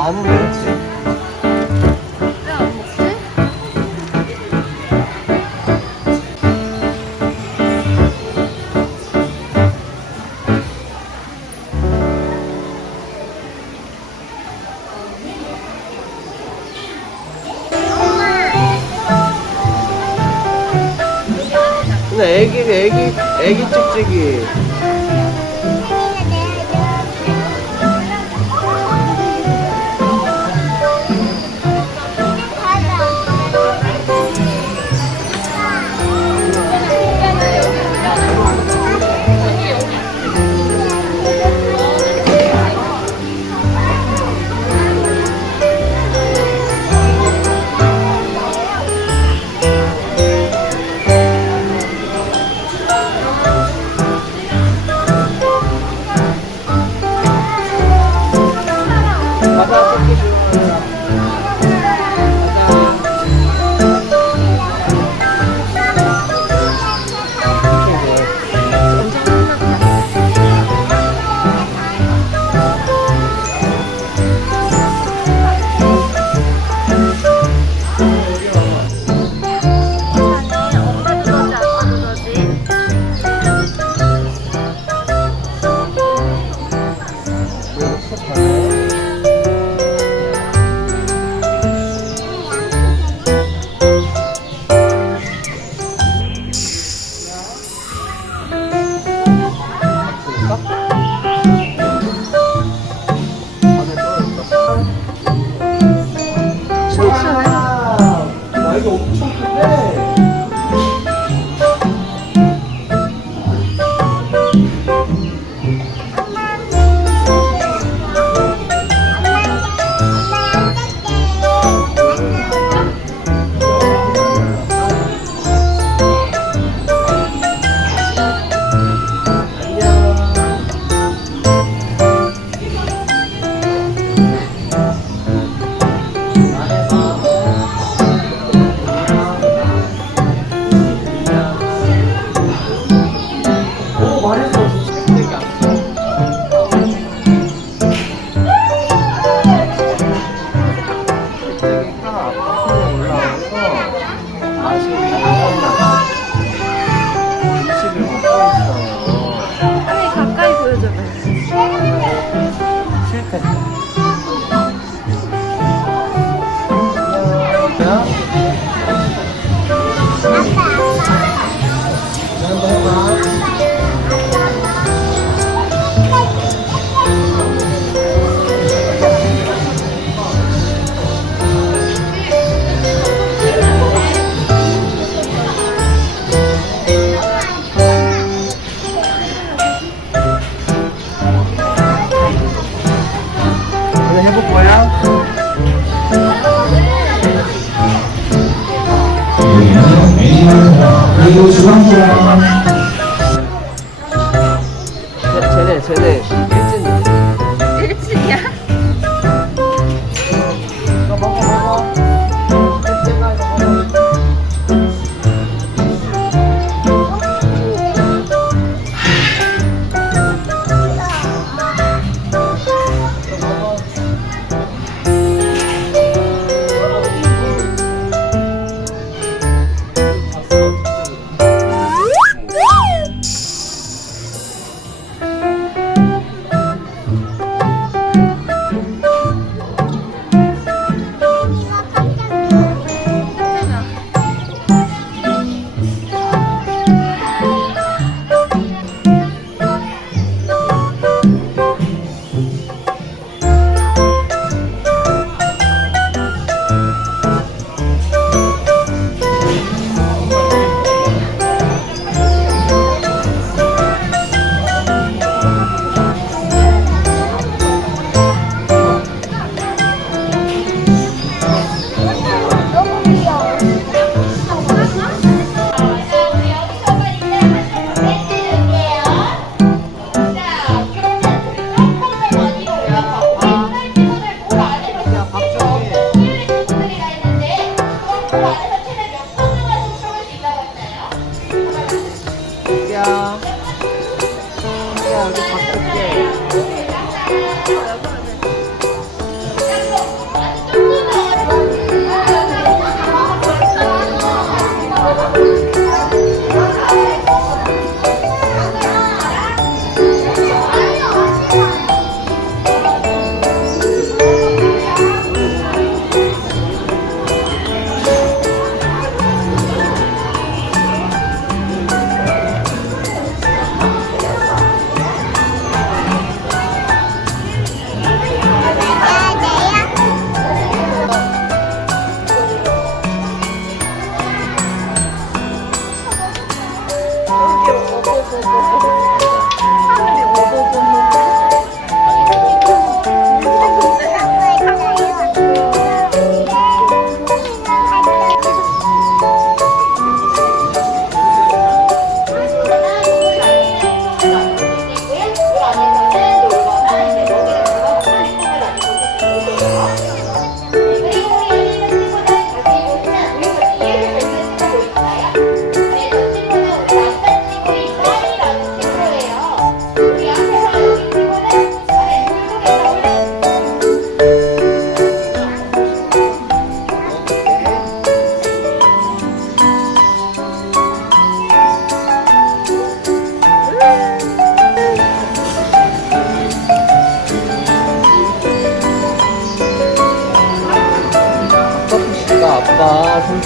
마늘이었지. 근데 애기 애기 애기 찍찍이. 껍데기가 앞으로 올라와서 아쉬움이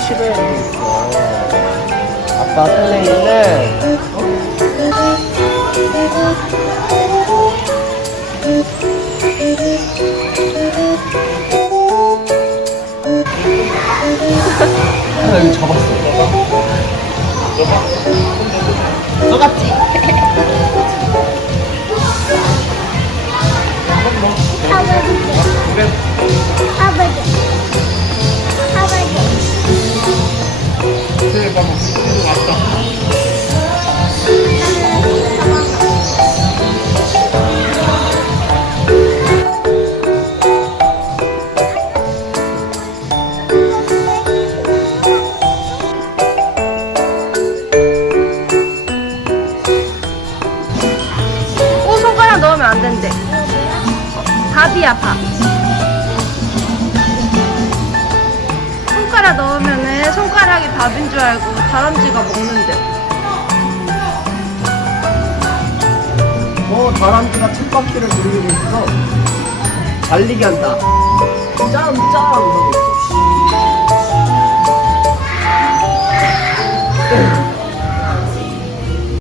주고 있어. 아빠 설레이는 하나 여기 잡았어. 너 같지? 오 손가락이 밥인 줄 알고 다람쥐가 먹는데. 어, 다람쥐가 쳇바퀴를 돌리고 있어. 달리기 한다. 짱, 짱!